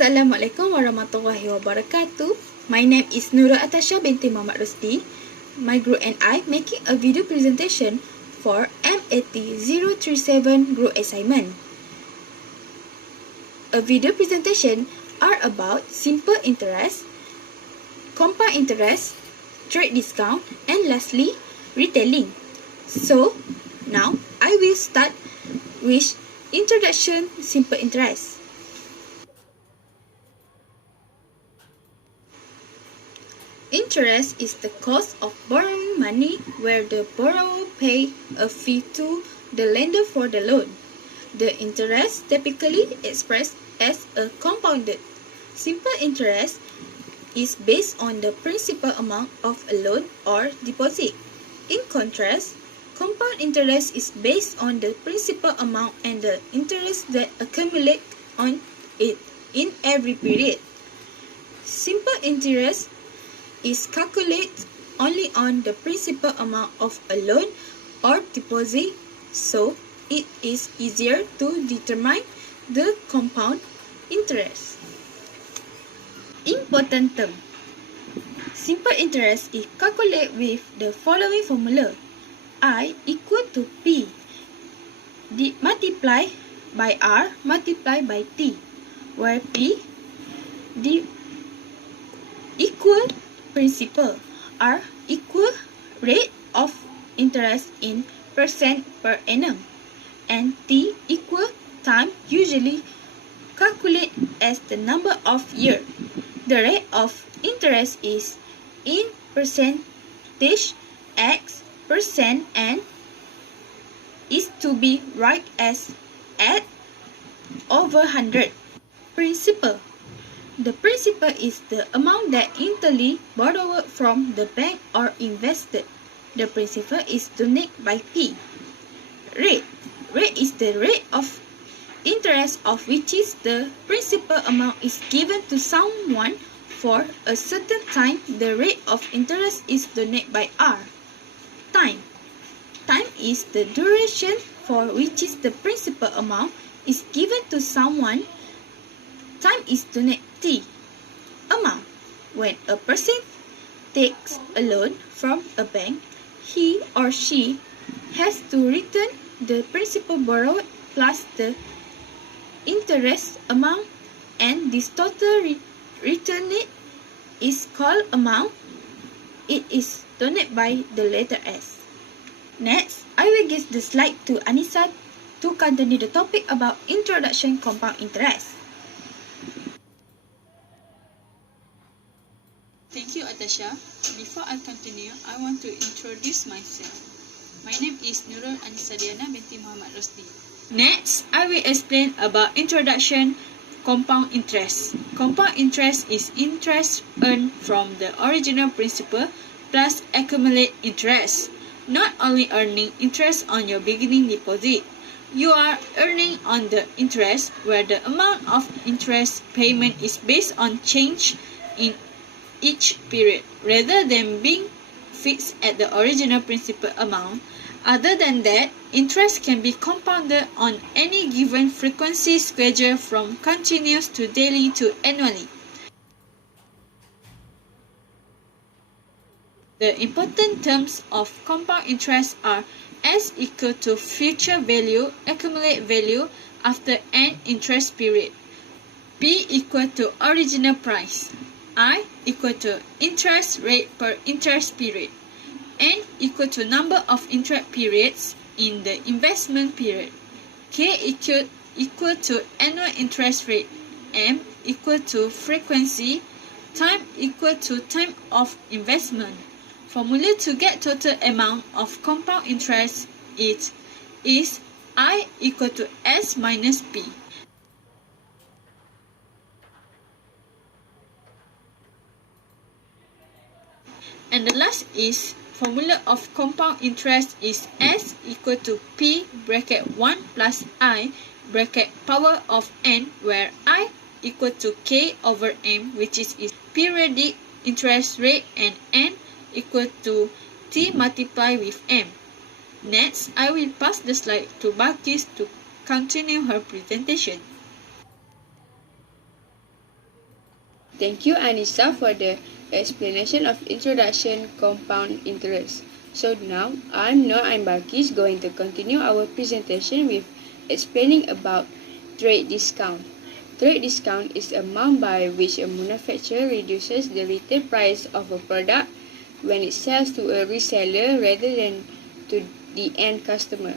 Assalamualaikum warahmatullahi wabarakatuh. My name is Nura Atasha binti Muhammad Rusdi. My group and I making a video presentation for MAT 037 group assignment. A video presentation are about simple interest, compound interest, trade discount, and lastly, retailing. So, now I will start with introduction simple interest. Interest is the cost of borrowing money where the borrower pays a fee to the lender for the loan. The interest typically expressed as a compounded. Simple interest is based on the principal amount of a loan or deposit. In contrast, compound interest is based on the principal amount and the interest that accumulate on it in every period. Simple interest is calculated only on the principal amount of a loan or deposit, so it is easier to determine the compound interest. Important term. Simple interest is calculated with the following formula. I equal to P multiplied by R multiplied by T, where P equal principal, R equal rate of interest in percent per annum, and T equal time, usually calculated as the number of years. The rate of interest is in percentage X percent and is to be write as at over 100. Principal. The principal is the amount that internally borrowed from the bank or invested. The principal is donated by P. Rate. Rate is the rate of interest of which is the principal amount is given to someone for a certain time. The rate of interest is donated by R. Time. Time is the duration for which is the principal amount is given to someone. Time is donated T. Amount. When a person takes a loan from a bank, he or she has to return the principal borrowed plus the interest amount, and this total returned is called amount. It is denoted by the letter S. Next, I will give the slide to Anissa to continue the topic about introduction compound interest. Thank you, Atasha. Before I continue, I want to introduce myself. My name is Nurul Anissa Diana binti Muhammad Rusdi. Next, I will explain about introduction compound interest. Compound interest is interest earned from the original principal plus accumulate interest. Not only earning interest on your beginning deposit, you are earning on the interest where the amount of interest payment is based on change in each period, rather than being fixed at the original principal amount. Other than that, interest can be compounded on any given frequency schedule from continuous to daily to annually. The important terms of compound interest are S equal to future value, accumulate value after an interest period. P equal to original price. I equal to interest rate per interest period. N equal to number of interest periods in the investment period. K equal to annual interest rate. M equal to frequency. Time equal to time of investment. Formula to get total amount of compound interest is I equal to S minus P. And the last is formula of compound interest is S equal to P bracket 1 plus I bracket power of N, where I equal to K over M, which is periodic interest rate, and N equal to T multiplied with M. Next, I will pass the slide to Balkis to continue her presentation. Thank you, Anissa, for the explanation of introduction compound interest. So now, I'm Noor and Balkis going to continue our presentation with explaining about trade discount. Trade discount is the amount by which a manufacturer reduces the retail price of a product when it sells to a reseller rather than to the end customer.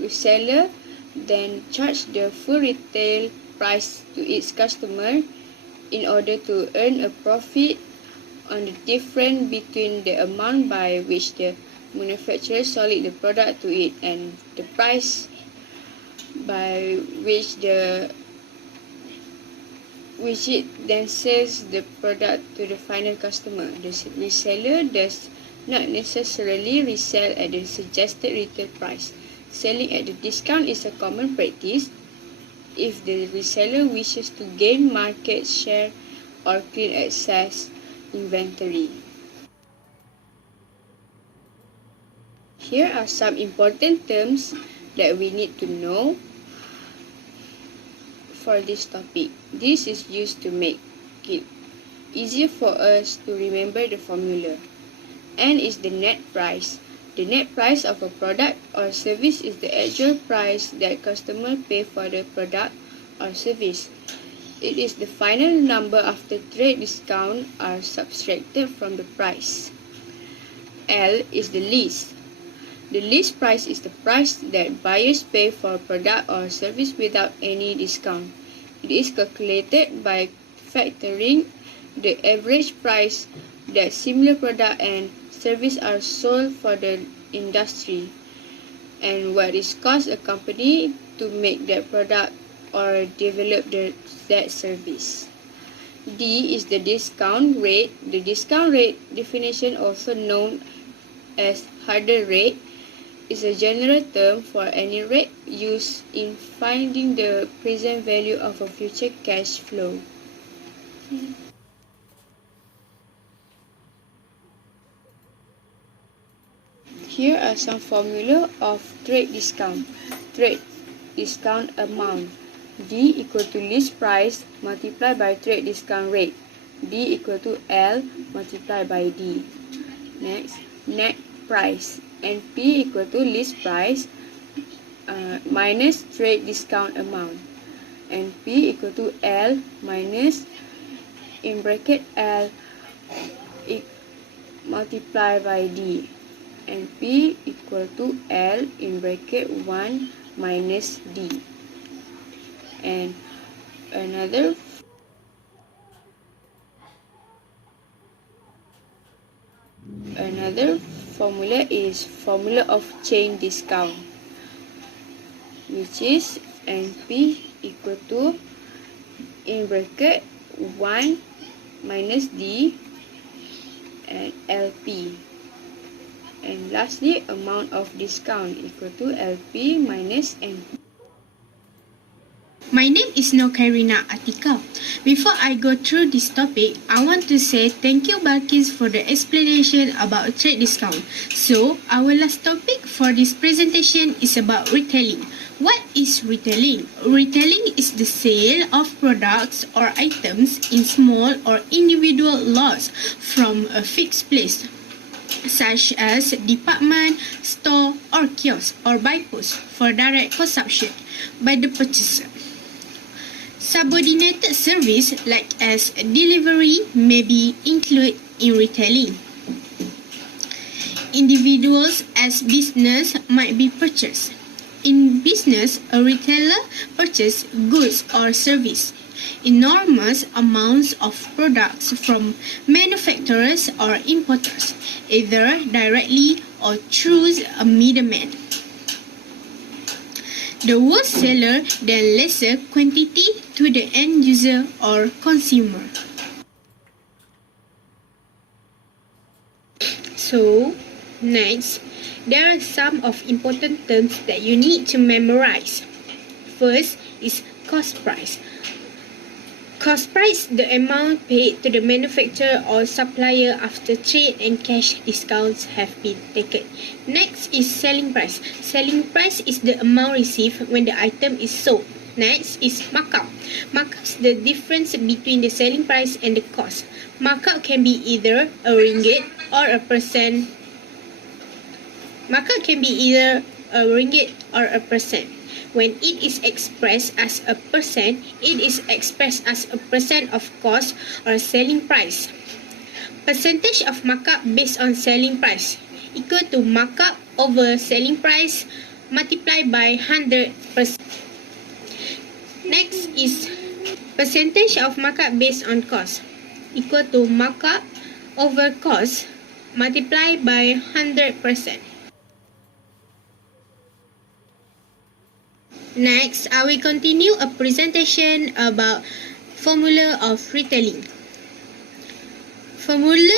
Reseller then charge the full retail price to its customer in order to earn a profit on the difference between the amount by which the manufacturer sold the product to it and the price by which it then sells the product to the final customer. The reseller does not necessarily resell at the suggested retail price. Selling at the discount is a common practice if the reseller wishes to gain market share or clean excess inventory. Here are some important terms that we need to know for this topic. This is used to make it easier for us to remember the formula. N is the net price. The net price of a product or service is the actual price that customers pay for the product or service. It is the final number after trade discount are subtracted from the price. L is the list. The list price is the price that buyers pay for a product or service without any discount. It is calculated by factoring the average price that similar product and service are sold for the industry and what it costs a company to make that product or develop that service. D is the discount rate. The discount rate definition, also known as hurdle rate, is a general term for any rate used in finding the present value of a future cash flow. Here are some formula of trade discount. Trade discount amount. D equal to list price multiplied by trade discount rate. D equal to L multiplied by D. Next, net price. NP equal to list price minus trade discount amount. NP equal to L minus in bracket L multiplied by D. And P equal to L in bracket 1 minus D. And another formula is formula of chain discount, which is NP equal to in bracket 1 minus D and LP. And lastly, amount of discount equal to LP minus NP. My name is Nokairina Atika. Before I go through this topic, I want to say thank you Balkis for the explanation about trade discount. So, our last topic for this presentation is about retailing. What is retailing? Retailing is the sale of products or items in small or individual lots from a fixed place, such as department store or kiosk or by post for direct consumption by the purchaser. Subordinated service like as delivery may be included in retailing. Individuals as business might be purchased. In business, a retailer purchases goods or service, enormous amounts of products from manufacturers or importers, either directly or through a middleman. The wholesaler then lesser quantity to the end user or consumer. So, next, there are some of important terms that you need to memorize. First is cost price. Cost price, the amount paid to the manufacturer or supplier after trade and cash discounts have been taken. Next is selling price. Selling price is the amount received when the item is sold. Next is markup. Markup is the difference between the selling price and the cost. Markup can be either a ringgit or a percent. Markup can be either a ringgit or a percent. When it is expressed as a percent, it is expressed as a percent of cost or selling price. Percentage of markup based on selling price equal to markup over selling price multiplied by 100%. Next is percentage of markup based on cost equal to markup over cost multiplied by 100%. Next, I will continue a presentation about formula of retailing. Formula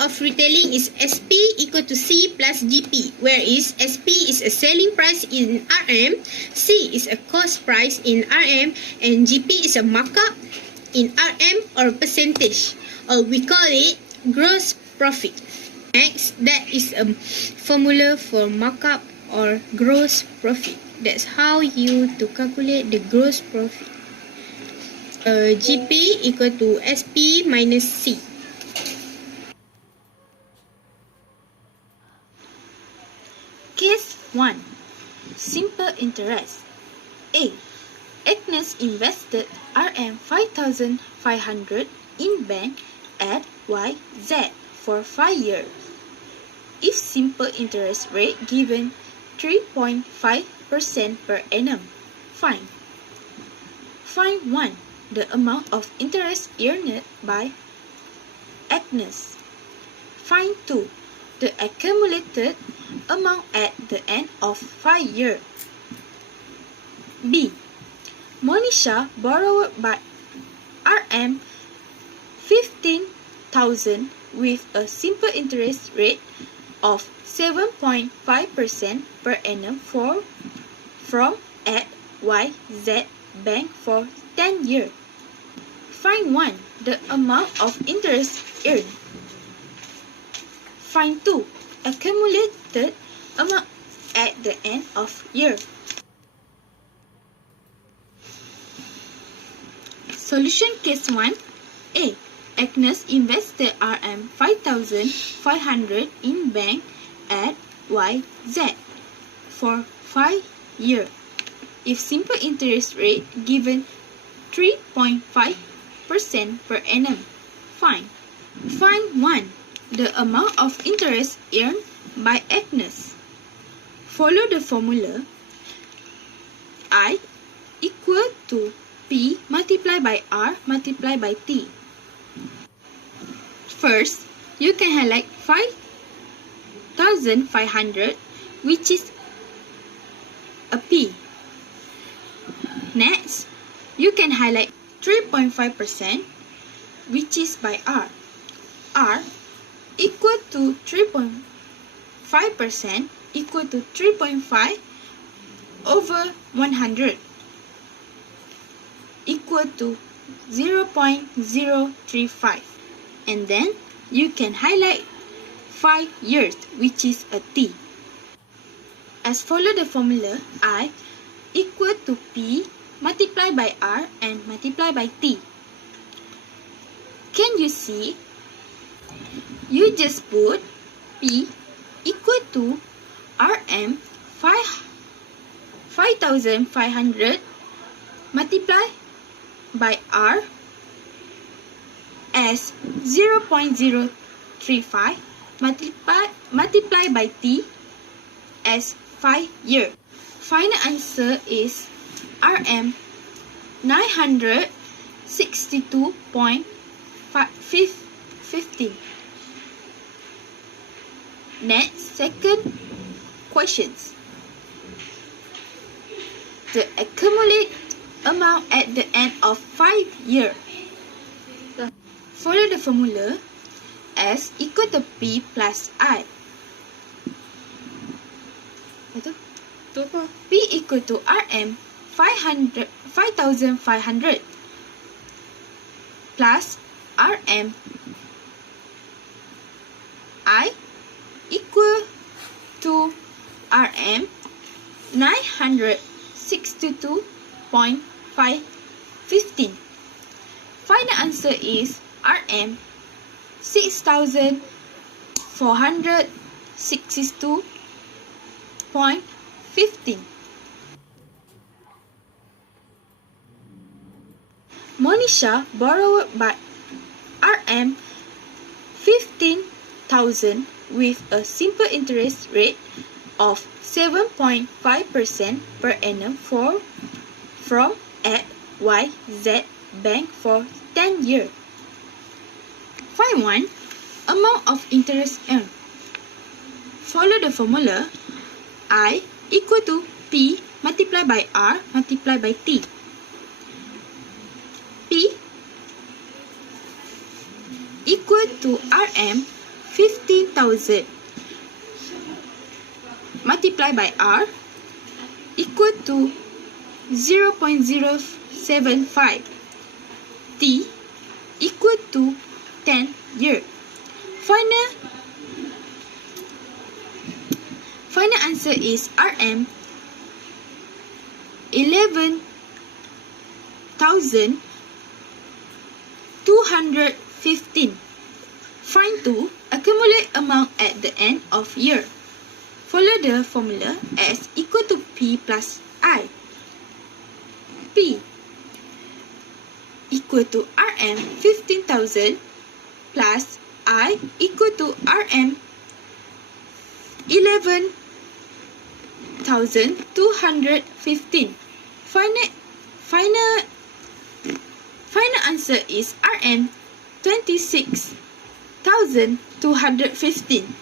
of retailing is SP equal to C plus GP, where is SP is a selling price in RM, C is a cost price in RM, and GP is a markup in RM or percentage, or we call it gross profit. Next, that is a formula for markup or gross profit. That's how you to calculate the gross profit. GP equal to SP minus C. Case 1. Simple interest. A. Agnes invested RM 5,500 in bank at YZ for 5 years. If simple interest rate given 3.5% per annum, find. Find 1. The amount of interest earned by Agnes. Find 2. The accumulated amount at the end of 5 years. B. Monisha borrowed by RM 15,000 with a simple interest rate of 7.5% per annum from at YZ Bank for 10 years. Find 1. The amount of interest earned. Find 2. Accumulated amount at the end of year. Solution case 1. A. Agnes invested RM 5,500 in bank at YZ for 5 years. If simple interest rate given 3.5% per annum, find. Find 1. The amount of interest earned by Agnes. Follow the formula. I equal to P multiplied by R multiplied by T. First, you can highlight 5,500, which is a P. Next, you can highlight 3.5%, which is by R. R equal to 3.5% equal to 3.5 over 100 equal to 0.035. And then you can highlight 5 years, which is a T. As follow the formula, I equal to P multiplied by R and multiplied by T. Can you see? You just put P equal to RM 5,500 multiplied by R as 0.035 multiplied by T as 5 years. Final answer is RM 962.15. Next, second questions. The accumulated amount at the end of 5 years. Follow the formula. S equal to P plus I. Itu apa? P equal to RM 5,500 plus RM I equal to RM 962.15. 62.515. Final answer is RM 6462.15. Monisha borrowed by RM 15,000 with a simple interest rate of 7.5% per annum from at YZ Bank for 10 years. Find one amount of interest earned. Follow the formula I equal to P multiplied by R multiplied by T. P equal to RM 15,000 multiplied by R equal to 0.075. T equal to 10 years. Final answer is RM 11,215. Find 2 accumulate amount at the end of year. Follow the formula S equal to P plus I. P equal to RM 15,000 plus I equal to RM 11,215. Final answer is RM 26,215.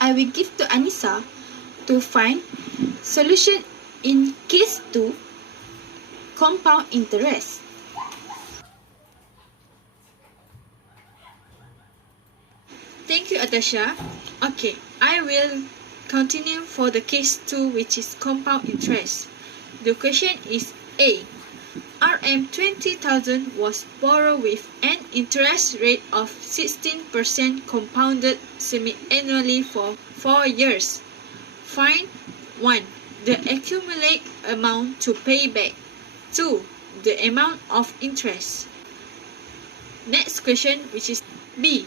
I will give to Anissa to find solution in case 2, compound interest. Thank you, Atasha. Okay, I will continue for the case 2, which is compound interest. The question is A. RM 20,000 was borrowed with an interest rate of 16% compounded semi-annually for 4 years. Find 1. The accumulate amount to pay back. 2. The amount of interest. Next question, which is B.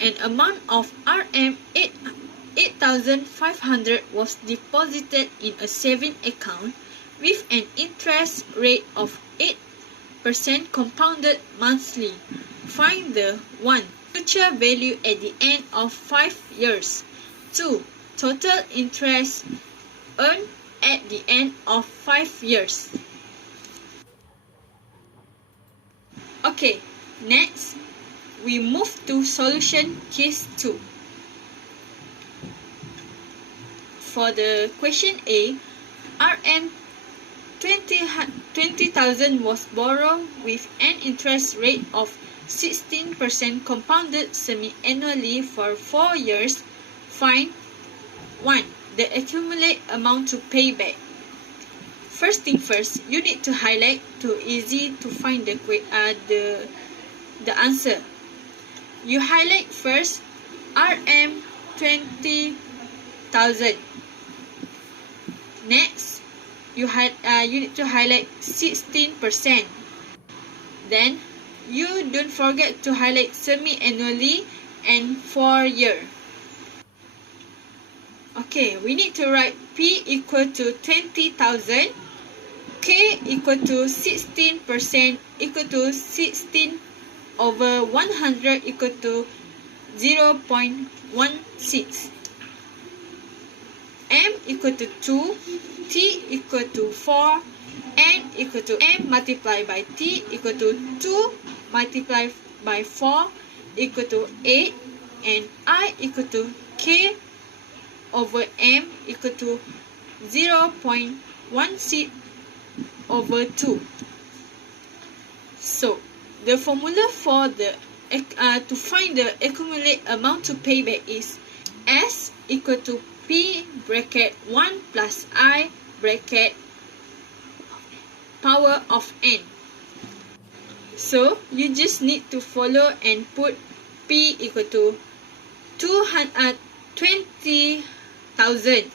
An amount of RM 8,500 was deposited in a saving account with an interest rate of 8% compounded monthly. Find the 1. Future value at the end of 5 years. 2. Total interest earned at the end of 5 years. Okay, next we move to solution case 2. For the question A, RM 20,000 was borrowed with an interest rate of 16% compounded semi-annually for 4 years. Find 1. The accumulate amount to pay back. First thing first, you need to highlight to easy to find the answer. You highlight first RM 20,000. Next, you need to highlight 16%. Then, you don't forget to highlight semi-annually and 4 year. Okay, we need to write P equal to 20,000, K equal to 16% equal to 16 over 100 equal to 0.16. M equal to 2, T equal to 4, N equal to M multiplied by T equal to 2 multiplied by 4 equal to 8, and I equal to K over M equal to 0.16 over 2. So, the formula for the to find the accumulate amount to pay back is S equal to P bracket 1 plus I bracket power of N. So, you just need to follow and put P equal to 20,000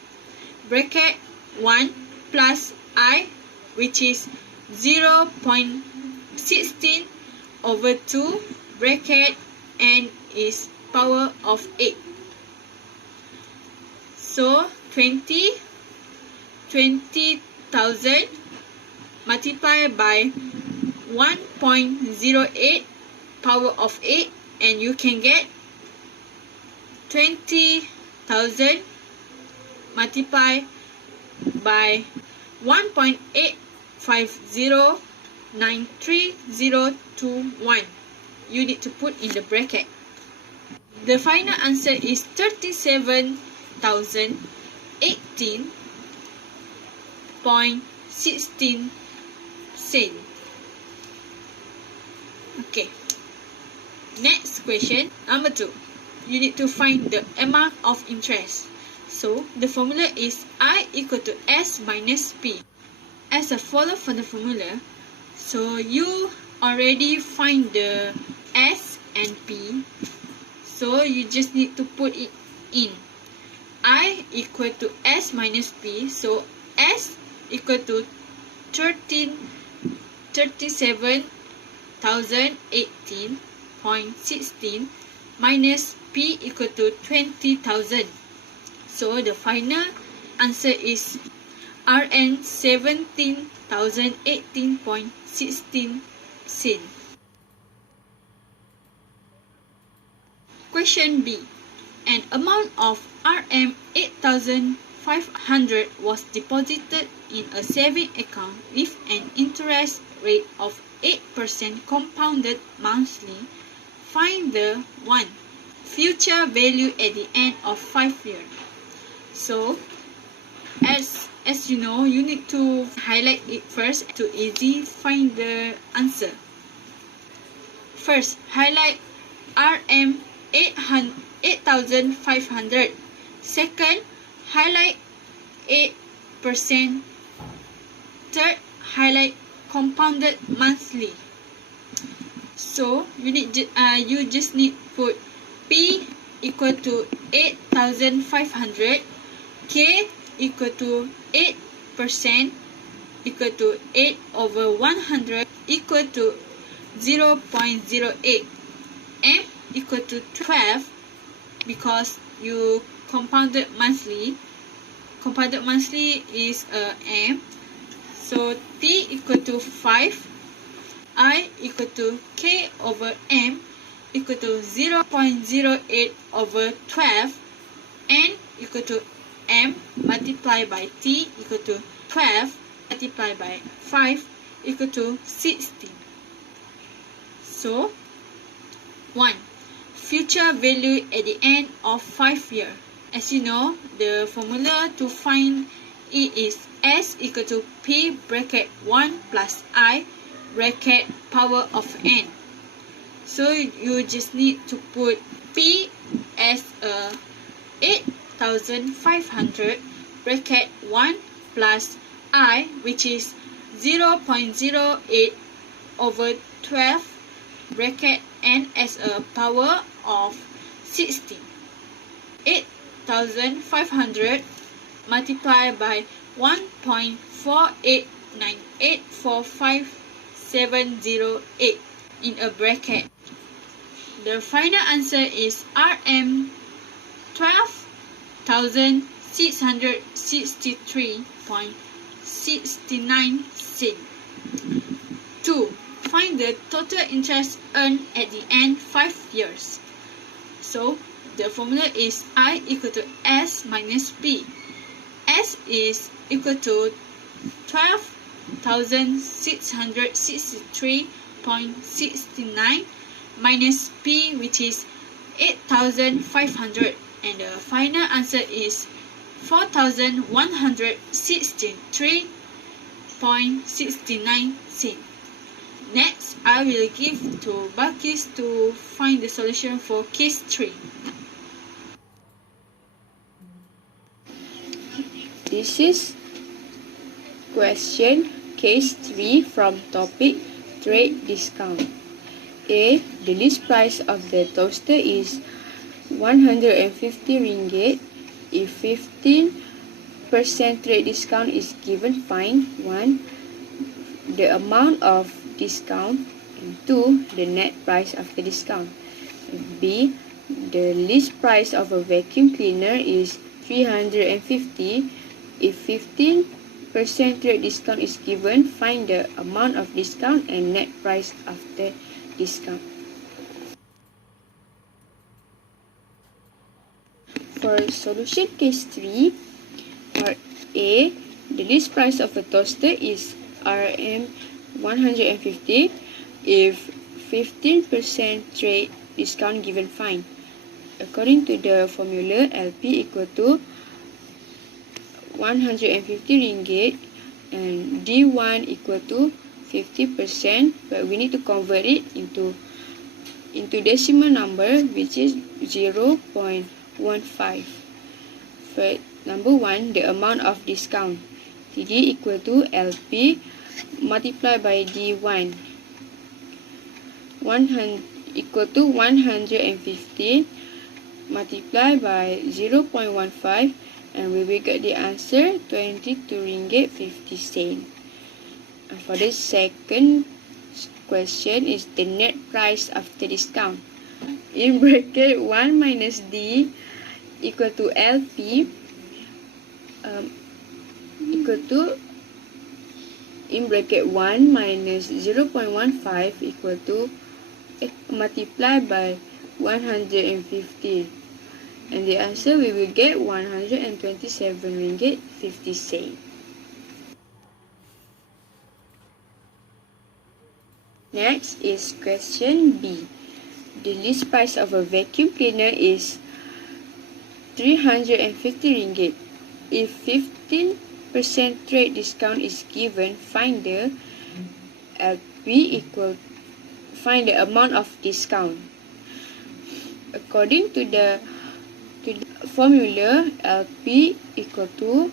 bracket 1 plus I, which is 0.16 over 2 bracket n is power of 8. So 20,000 multiplied by 1.08 power of 8, and you can get 20,000 multiplied by 1.85093021. You need to put in the bracket. The final answer is 37,018.16 cents. Okay. Next question, number 2. You need to find the amount of interest. So, the formula is I equal to S minus P. As a follow for the formula, so you already find the S and P. So, you just need to put it in. I equal to S minus P. So, S equal to 37,018.16 minus P equal to 20,000. So the final answer is Rn 17,018.16 cents. Question B. An amount of Rm 8,500 was deposited in a saving account with an interest rate of 8% compounded monthly. Find the 1. Future value at the end of 5 years. So, as you know, you need to highlight it first to easy find the answer. First, highlight Rm 8,500. Second, highlight 8%. Third, highlight compounded monthly. So you just need put P equal to 8,500, K equal to 8% equal to 8 over 100 equal to 0.08, M equal to 12 because you compounded monthly. Compounded monthly is M. So T equal to 5, I equal to K over M equal to 0.08 over 12, N equal to M multiplied by T equal to 12 multiplied by 5 equal to 16. So 1. Future value at the end of 5 years. As you know, the formula to find it is S equal to P bracket 1 plus I bracket power of N. So you just need to put P as 8,500 bracket 1 plus I, which is 0.08 over 12 bracket N as a power of 16. 8,500 multiplied by 1.489845,708 in a bracket. The final answer is Rm 12,663.69 cents. 2. Find the total interest earned at the end 5 years. So the formula is I equal to S minus P. S is equal to 12,663.69 minus P, which is 8,500, and the final answer is 4,163.69 cents. Next, I will give to Balkis to find the solution for case 3. This is question case 3 from topic trade discount. A. The list price of the toaster is 150 ringgit if 15% trade discount is given, find 1. The amount of discount, and 2. The net price after discount. B. The list price of a vacuum cleaner is 350. If 15% trade discount is given, find the amount of discount and net price after discount. For solution case 3, part A, the list price of a toaster is Rm 150. If 15% trade discount given, find. According to the formula, LP equal to 150 ringgit and D1 equal to 50%, but we need to convert it into decimal number, which is 0.15. For number 1, the amount of discount, TD equal to LP multiplied by D1, equal to 150 multiplied by 0.15, and we will get the answer 22 ringgit 50 cent. For the second question is the net price after discount. In bracket 1 minus D equal to LP equal to, in bracket 1 minus 0.15 equal to multiplied by 150, and the answer we will get 127 ringgit 50 cent. Next is question B. The list price of a vacuum cleaner is 350 ringgit. If 15% trade discount is given, find the LP find the amount of discount. According to the formula, LP equal to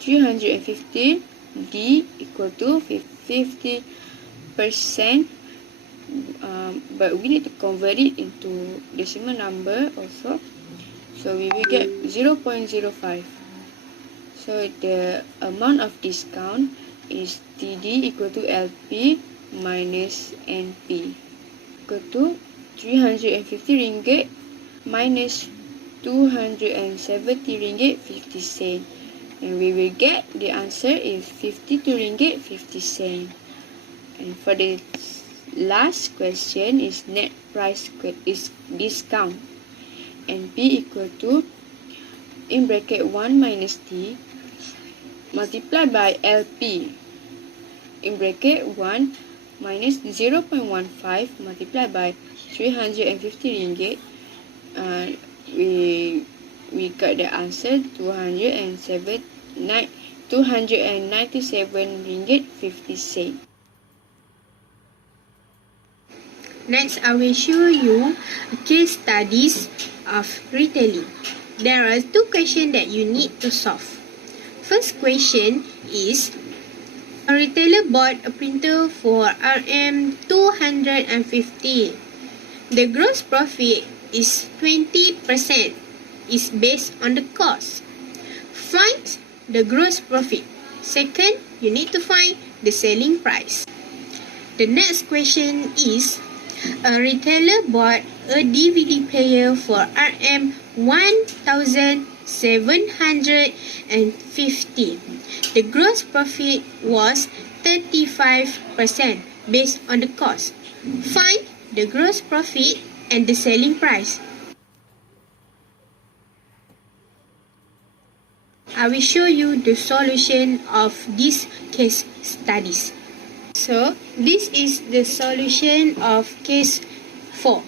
350, D equal to 50%, but we need to convert it into decimal number also, so we will get 0.05. So the amount of discount is TD equal to LP minus NP equal to 350 ringgit minus 270 ringgit 50 cent, and we will get the answer is 52 ringgit 50 cent. And for the last question is net price is discount, and P equal to, in bracket 1 minus T multiplied by LP, in bracket 1 minus 0.15 multiplied by 350 ringgit, we got the answer 297 ringgit 50 cent. Next, I will show you case studies of retailing. There are 2 questions that you need to solve. First question is, a retailer bought a printer for Rm 250. The gross profit is 20%, is based on the cost. Find the gross profit. Second, you need to find the selling price. The next question is, a retailer bought a DVD player for Rm 1,750. The gross profit was 35% based on the cost. Find the gross profit and the selling price. I will show you the solution of these case studies. So, this is the solution of case 4.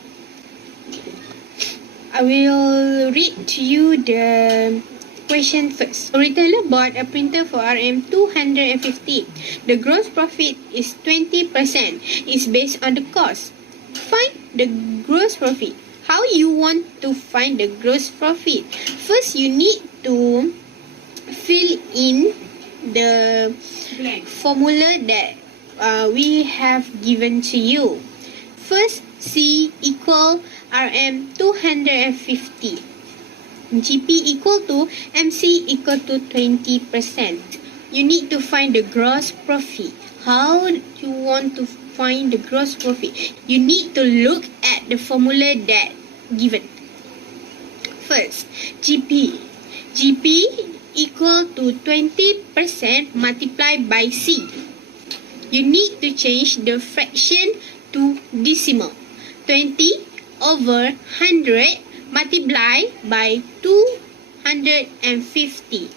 I will read to you the question first. A retailer bought a printer for Rm 250. The gross profit is 20%. Is based on the cost. Find the gross profit. How you want to find the gross profit? First, you need to fill in the formula that we have given to you. First, C equal Rm 250. GP equal to MC equal to 20%. You need to find the gross profit. How do you want to find the gross profit? You need to look at the formula that given. First, GP. GP equal to 20% multiplied by C. You need to change the fraction to decimal. 20 over 100 multiplied by 250.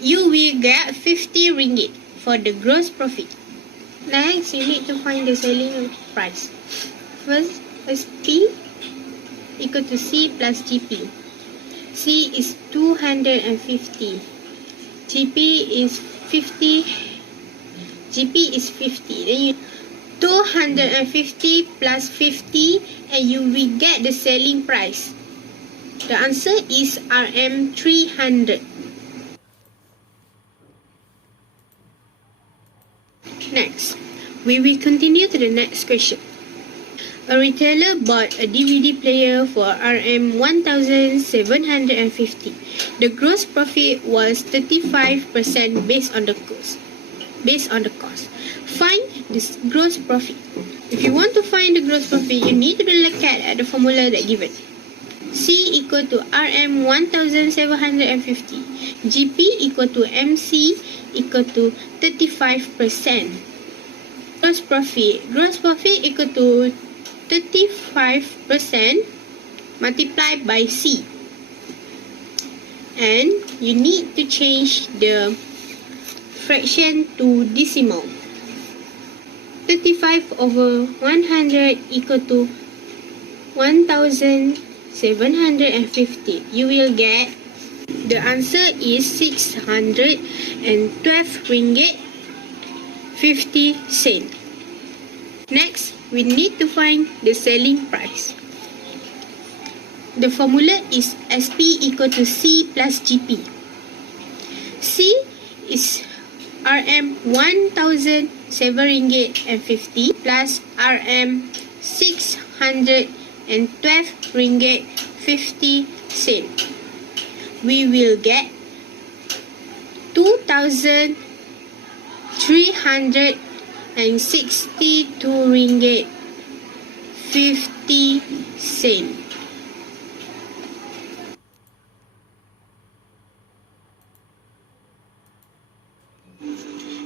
You will get 50 ringgit for the gross profit. Next, you need to find the selling price. First, SP equal to C plus GP. C is 250. GP is 50. GP is 50. Then you 250 plus 50 and you will get the selling price. The answer is RM 300. Next, we will continue to the next question. A retailer bought a DVD player for RM 1,750. The gross profit was 35% based on the cost. Find this gross profit. If you want to find the gross profit, you need to look at the formula that given. C equal to RM 1,750. GP equal to MC equal to 35%. Gross profit equal to 35% multiplied by C. And you need to change the fraction to decimal. 35 over 100 equal to 1,750. You will get the answer is 612 ringgit 50 cent. Next, we need to find the selling price. The formula is SP equal to C plus GP. C is RM 1,007 ringgit and 50 plus RM 612 ringgit 50 cent. We will get 2,362 ringgit 50 cent.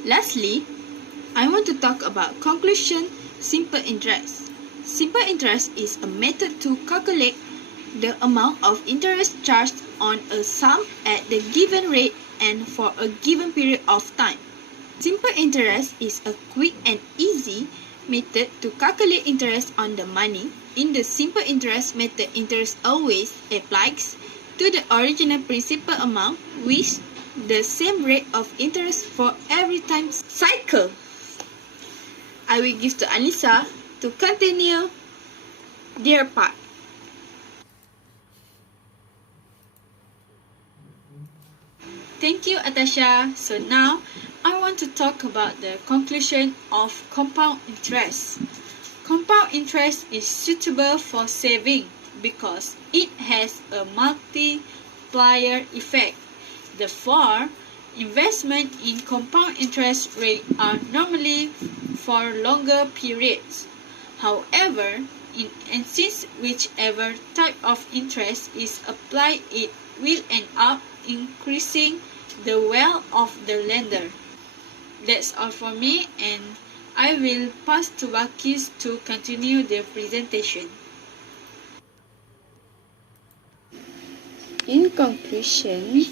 Lastly, I want to talk about conclusion simple interest. Simple interest is a method to calculate the amount of interest charged on a sum at the given rate and for a given period of time. Simple interest is a quick and easy method to calculate interest on the money. In the simple interest method, interest always applies to the original principal amount with the same rate of interest for every time cycle. I will give to Anissa to continue their part. Thank you, Atasha. So now, I want to talk about the conclusion of compound interest. Compound interest is suitable for saving because it has a multiplier effect. Therefore, investment in compound interest rate are normally for longer periods. However, in since whichever type of interest is applied, it will end up increasing the wealth of the lender. That's all for me, and I will pass to Bakis to continue the presentation. In conclusion,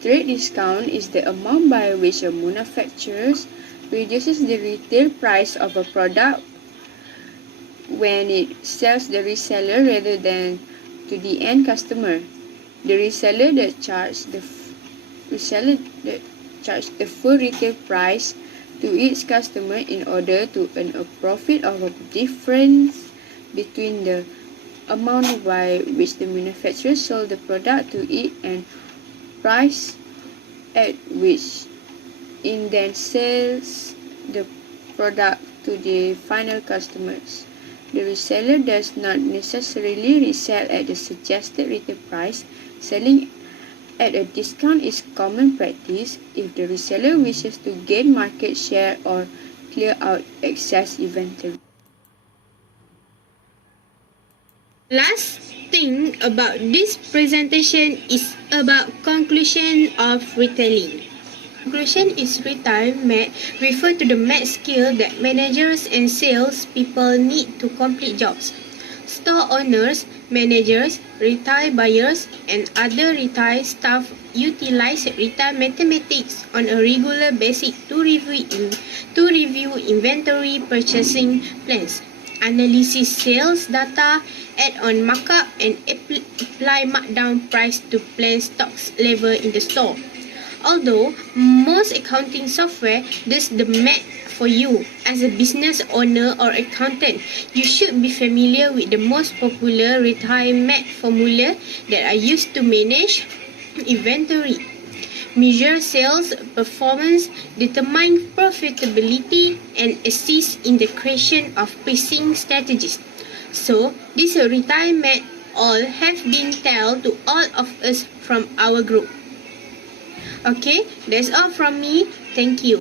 trade discount is the amount by which a manufacturer reduces the retail price of a product when it sells the reseller rather than to the end customer. The reseller that charges the full retail price to its customer in order to earn a profit of a difference between the amount by which the manufacturer sold the product to it and price at which it then sells the product to the final customers. The reseller does not necessarily resell at the suggested retail price, selling at a discount is common practice if the reseller wishes to gain market share or clear out excess inventory. Last thing about this presentation is about conclusion of retailing. Conclusion is retail math refer to the math skill that managers and sales people need to complete jobs. Store owners, managers, retail buyers, and other retail staff utilize retail mathematics on a regular basis to review inventory purchasing plans, analysis sales data, add on markup, and apply markdown price to plan stocks level in the store. Although most accounting software does the math for you, as a business owner or accountant, you should be familiar with the most popular retail math formula that are used to manage inventory, measure sales performance, determine profitability, and assist in the creation of pricing strategies. So, this retail math all have been told to all of us from our group. Okay, that's all from me. Thank you.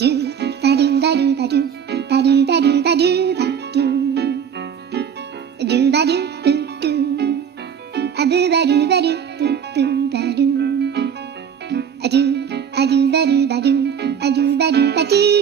Do ba do ba do ba do ba do ba do ba do ba do do ba do boo do a boo ba do ba do boo boo ba do a do ba do ba do a do ba do ba do.